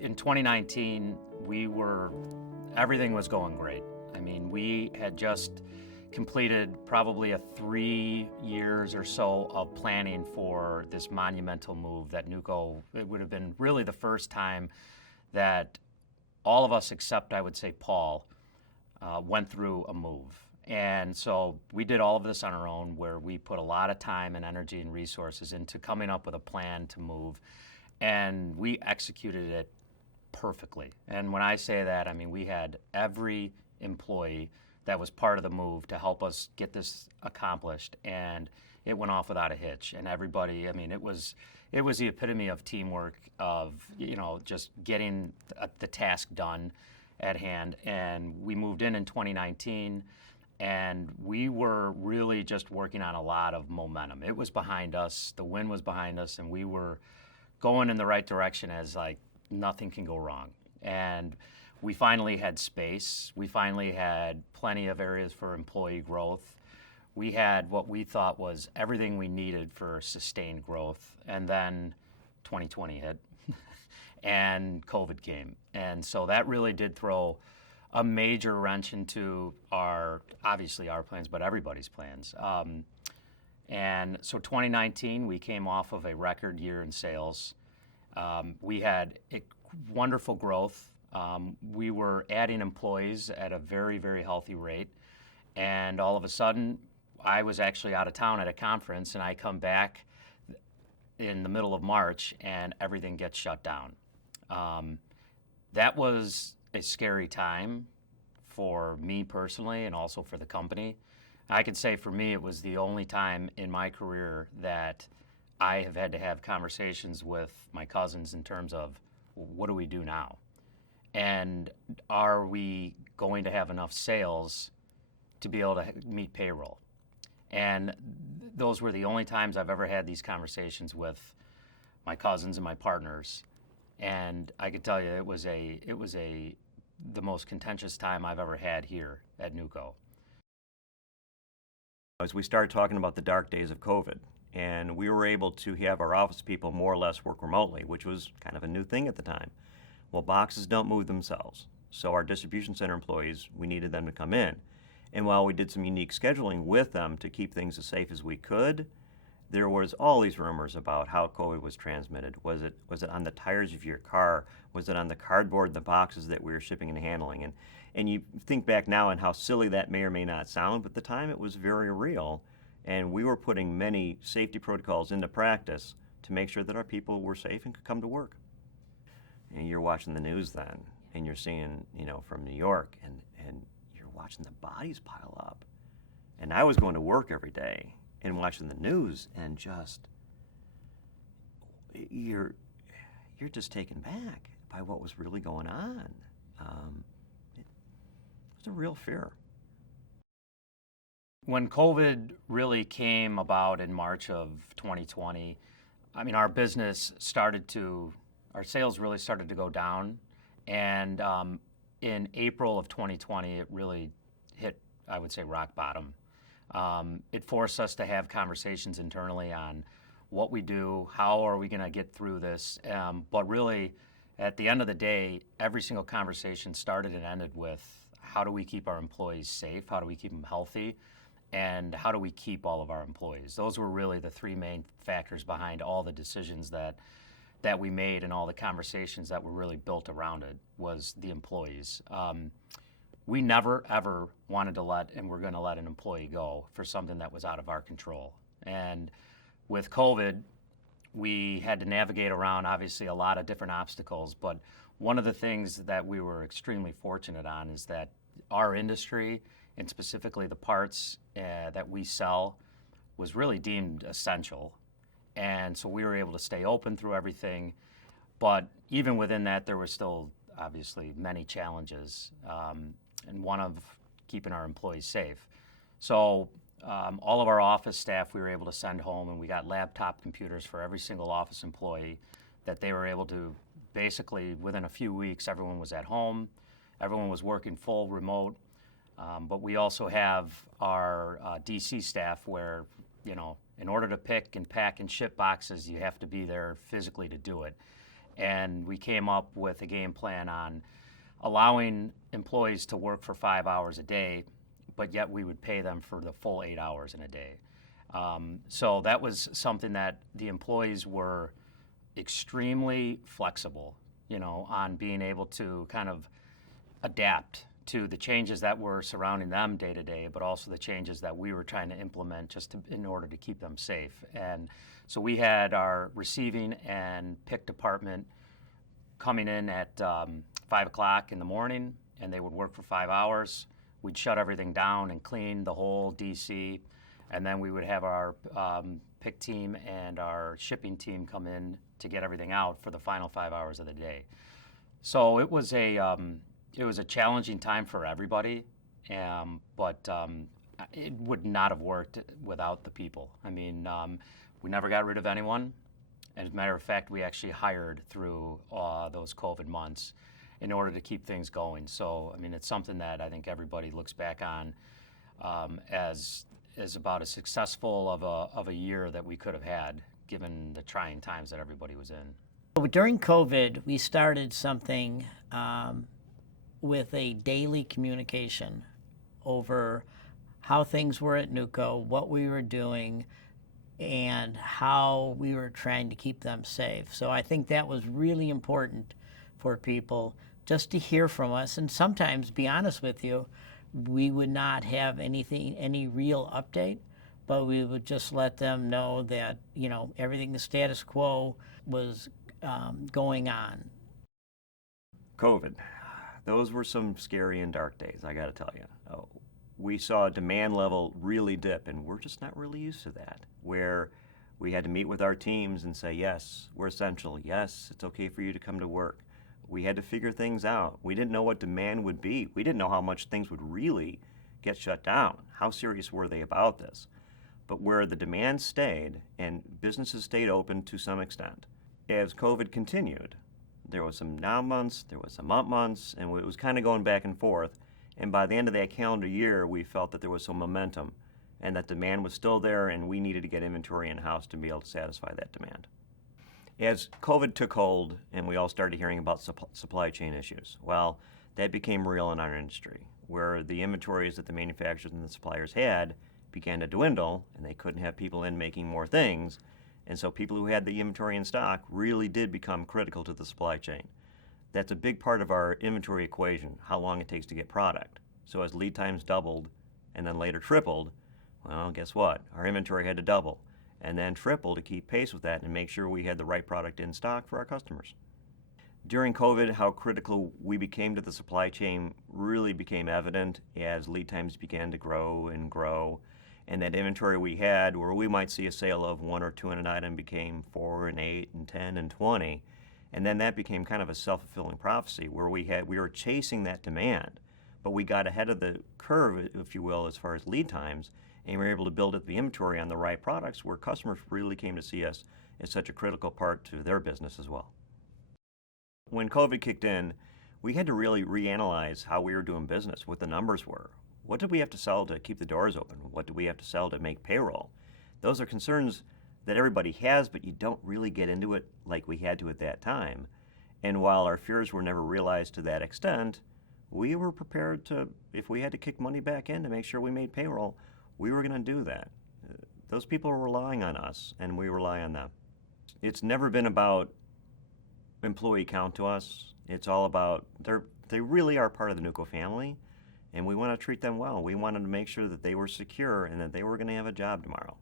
In 2019, everything was going great. I mean, we had just completed probably a 3 years or so of planning for this monumental move that Neuco, it would have been really the first time that all of us except, I would say, Paul, went through a move. And so we did all of this on our own, where we put a lot of time and energy and resources into coming up with a plan to move. And we executed it perfectly. And when I say that, I mean we had every employee that was part of the move to help us get this accomplished, and it went off without a hitch. And everybody, I mean, it was the epitome of teamwork, of just getting the task done at hand. And we moved in 2019, and we were really just working on a lot of momentum. It was behind us, the wind was behind us, and we were going in the right direction as like nothing can go wrong. And we finally had space. We finally had plenty of areas for employee growth. We had what we thought was everything we needed for sustained growth. And then 2020 hit and COVID came. And so that really did throw a major wrench into obviously our plans, but everybody's plans. And so 2019, we came off of a record year in sales. We had wonderful growth. We were adding employees at a very, very healthy rate. And all of a sudden, I was actually out of town at a conference, and I come back in the middle of March, and everything gets shut down. That was a scary time for me personally, and also for the company. I could say for me, it was the only time in my career that I have had to have conversations with my cousins in terms of, what do we do now? And are we going to have enough sales to be able to meet payroll? And those were the only times I've ever had these conversations with my cousins and my partners. And I could tell you, it was the most contentious time I've ever had here at Neuco. As we started talking about the dark days of COVID, and we were able to have our office people more or less work remotely, which was kind of a new thing at the time. Well, boxes don't move themselves, so our distribution center employees, we needed them to come in. And while we did some unique scheduling with them to keep things as safe as we could, there was all these rumors about how COVID was transmitted. Was it on the tires of your car? Was it on the cardboard in the boxes that we were shipping and handling? And you think back now on how silly that may or may not sound, but at the time it was very real. And we were putting many safety protocols into practice to make sure that our people were safe and could come to work. And you're watching the news then, and you're seeing, from New York, and you're watching the bodies pile up. And I was going to work every day and watching the news, and just, you're just taken back by what was really going on. It was a real fear. When COVID really came about in March of 2020, I mean, our sales really started to go down. And in April of 2020, it really hit, I would say, rock bottom. It forced us to have conversations internally on what we do, how are we going to get through this. But really, at the end of the day, every single conversation started and ended with, how do we keep our employees safe? How do we keep them healthy? And how do we keep all of our employees? Those were really the three main factors behind all the decisions that we made, and all the conversations that were really built around it, was the employees. We never, ever wanted to let an employee go for something that was out of our control. And with COVID, we had to navigate around, obviously, a lot of different obstacles. But one of the things that we were extremely fortunate on is that our industry, and specifically the parts that we sell, was really deemed essential. And so we were able to stay open through everything. But even within that, there were still obviously many challenges, and one of keeping our employees safe. So all of our office staff we were able to send home, and we got laptop computers for every single office employee that they were able to, basically within a few weeks, everyone was at home, everyone was working full remote. But we also have our DC staff where, in order to pick and pack and ship boxes, you have to be there physically to do it. And we came up with a game plan on allowing employees to work for 5 hours a day, but yet we would pay them for the full 8 hours in a day. So that was something that the employees were extremely flexible, on being able to kind of adapt to the changes that were surrounding them day to day, but also the changes that we were trying to implement in order to keep them safe. And so we had our receiving and pick department coming in at 5 o'clock in the morning, and they would work for 5 hours. We'd shut everything down and clean the whole DC, and then we would have our pick team and our shipping team come in to get everything out for the final 5 hours of the day. So it was a challenging time for everybody, but it would not have worked without the people. I mean, we never got rid of anyone. As a matter of fact, we actually hired through those COVID months in order to keep things going. So, I mean, it's something that I think everybody looks back on as about as successful of a year that we could have had, given the trying times that everybody was in. During COVID, we started something with a daily communication over how things were at Neuco, what we were doing, and how we were trying to keep them safe. So I think that was really important for people just to hear from us. And sometimes, be honest with you, we would not have any real update, but we would just let them know that, everything, the status quo was going on. COVID. Those were some scary and dark days, I gotta tell you. We saw a demand level really dip, and we're just not really used to that, where we had to meet with our teams and say, yes, we're essential. Yes, it's okay for you to come to work. We had to figure things out. We didn't know what demand would be. We didn't know how much things would really get shut down. How serious were they about this? But where the demand stayed and businesses stayed open to some extent, as COVID continued, there was some down months, there was some up months, and it was kind of going back and forth. And by the end of that calendar year, we felt that there was some momentum and that demand was still there, and we needed to get inventory in-house to be able to satisfy that demand. As COVID took hold and we all started hearing about supply chain issues, well, that became real in our industry, where the inventories that the manufacturers and the suppliers had began to dwindle, and they couldn't have people in making more things. And so people who had the inventory in stock really did become critical to the supply chain. That's a big part of our inventory equation, how long it takes to get product. So as lead times doubled and then later tripled, well, guess what? Our inventory had to double and then triple to keep pace with that and make sure we had the right product in stock for our customers. During COVID, how critical we became to the supply chain really became evident as lead times began to grow, and that inventory we had, where we might see a sale of 1 or 2 in an item, became 4 and 8 and 10 and 20. And then that became kind of a self-fulfilling prophecy, where we were chasing that demand, but we got ahead of the curve, if you will, as far as lead times, and we were able to build up the inventory on the right products, where customers really came to see us as such a critical part to their business as well. When COVID kicked in, we had to really reanalyze how we were doing business, what the numbers were. What did we have to sell to keep the doors open? What do we have to sell to make payroll? Those are concerns that everybody has, but you don't really get into it like we had to at that time. And while our fears were never realized to that extent, we were prepared to, if we had to kick money back in to make sure we made payroll, we were going to do that. Those people were relying on us, and we rely on them. It's never been about employee count to us. It's all about, they really are part of the Neuco family, and we want to treat them well. We wanted to make sure that they were secure and that they were going to have a job tomorrow.